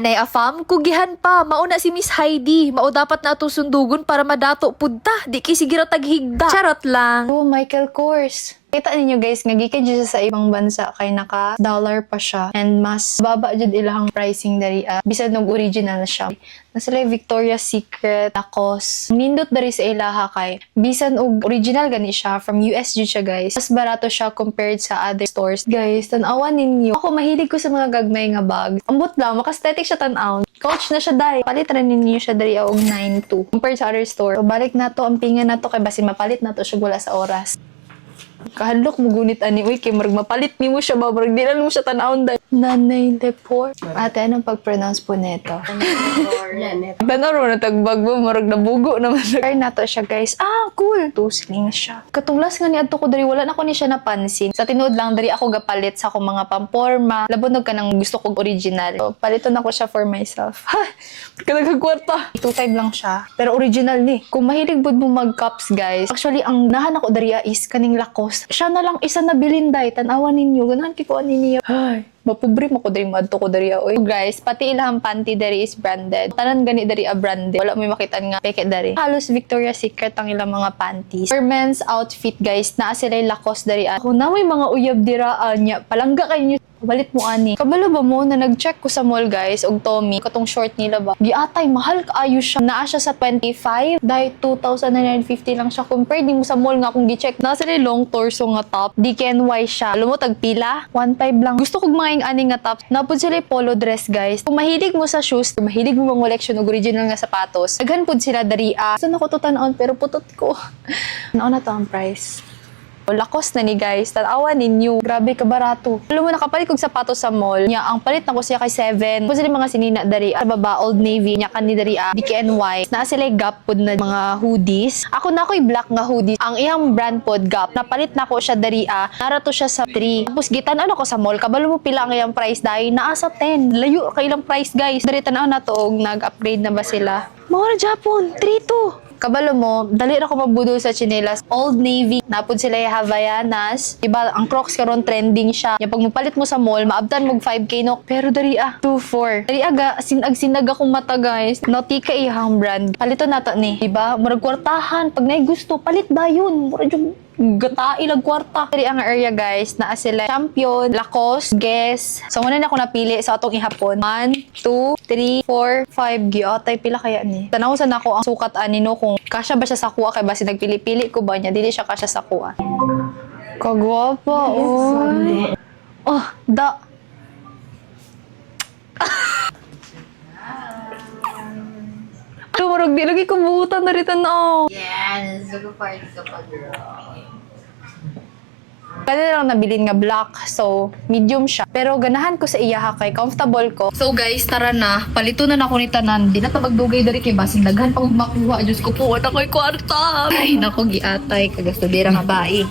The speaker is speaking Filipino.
Anay afam, kugihan pa, mauna si Miss Heidi. Mao dapat na atong sundugon para madato pudta. Di kisigira taghigda. Charot lang. Oh, Michael Kors. Kita ninyo guys, nga gikan dyan siya sa ibang bansa kay naka-dollar pa siya and mas baba jud ilahang pricing dari bisan og original siya. Nasila Victoria's Secret, Lacoste. Nindot dari sa ilaha kay bisan og original gani siya from US jud siya guys. Mas barato siya compared sa other stores. Guys, tan-awan ninyo. Ako mahilig ko sa mga gagmay nga bag. Ambot lang, maka-aesthetic siya tan-aw. Coach na siya dai. Palit ra ninyo siya dari og 9.2 compared sa other store. So, balik na to, ampingan na to kay basin mapalit na to siya wala sa oras. Kahadlok mo gunit ani uy kay marag mapalit nimo siya ba marag di lang mo siya tan-awon dai. Nanay Lepore. Ate, anong pag-pronounce po neto? Tanaw na tagbag mo, marag nabugo naman. Try na to siya guys. Cool. Tusling siya. Katunglas nga ni adto ko dari wala na ko ni siya napansin. Sa tinuod lang dari ako gapalit sa akong mga pamporma. Labunog ka nang gusto kong original. So, paliton ako siya for myself. Ha! Kanagkakwarta. 2.5 lang siya. Pero original ni. Kung mahilig bud mo mag-cups guys. Actually, ang nahan ako dari is kaning Lacoste. Siya na lang isa na bilinday. Tanawan ninyo. Ganahan kikuan ninyo. Ay. Mapobre mo ko dari madto ko dari oy. Guys, pati ilahang panty dari is branded. Tanan gani dari branded. Wala mo makitaan nga peke dari. Halos Victoria's Secret ang ilang mga panties. For men's outfit guys, naa sila Lacoste dari. Kung na may mga uyab diraan niya, palangga kayo balit mo ani. Kabalo ba mo na nag-check ko sa mall guys og Tommy katong short nila ba. Giatay mahal kaayo siya. Naa siya sa 25 dahil 2,950 lang siya compared di mo sa mall nga kung gi-check. Nasa ni long torso nga top. DKNY siya. Alam mo tagpila 1.5 lang. Gusto kog mga ani nga top. Napod sila polo dress guys. Kung mahilig mo sa shoes, kung mahilig mo mga collection og original nga sapatos, daghan pud sila dari Saan ako to tan-aon pero putot ko. Ano na to ang price? Lacoste na ni guys. Tanawan ninyo. Grabe ka barato. Alam mo, nakapalit kong sapatos sa mall. Nya, ang palit na ko siya kay 7. Kung sila mga sinina dari sa baba, Old Navy. Nya, kan ni dari DKNY. Naa sila Gap pod na mga hoodies. Ako na ako'y black nga hoodies. Ang iyang brand pod Gap. Napalit na ko siya dari narato siya sa 3. Tapos gitan ano ko sa mall. Kabalo mo pila ang iyang price dahil naa sa 10. Layo kay ilang price guys. Dari tanaw na to og nag-upgrade na ba sila. Mga na Japon. 3-2. Kabalo mo, dali na ko mabudol sa chinelas. Old Navy, napod sila yung Havaianas. Diba, ang Crocs karon trending siya. Yung pag mapalit mo sa mall, maabtan mo 5K no. Pero dari 2.4. Dari aga, sinag akong mata guys. Nautica ihang brand. Palito na to ni. Diba, murag kwartahan. Pag nai gusto, palit ba yun? Murag yung gata ilag kwarta. Dari ang area guys, naa sila Champion, Lacoste, Guess. So, muna na ako napili sa atong ihapon. 1, 2, 3, 4, 5. Giotay, pila kaya ni? Tanaw sa nako ang sukat ani no kung kasya ba siya sa kuha kay basi nagpili-pili ko ba niya dili siya kasya sa kuha. Kagwapa oy. Oh, da. Tumurog di lagi ko buutan na rito na. Yes, look party ka pa, girl. Kaya lang nabilin nga black, so medium siya. Pero ganahan ko sa iyaha kay comfortable ko. So guys, tara na. Palito na ako ni tanan. Di na tabagdugay dari kay basin daghan pang makuha. Diyos ko po, ako'y kwarta. Ay, nako giatay. Kagastudira nga bai.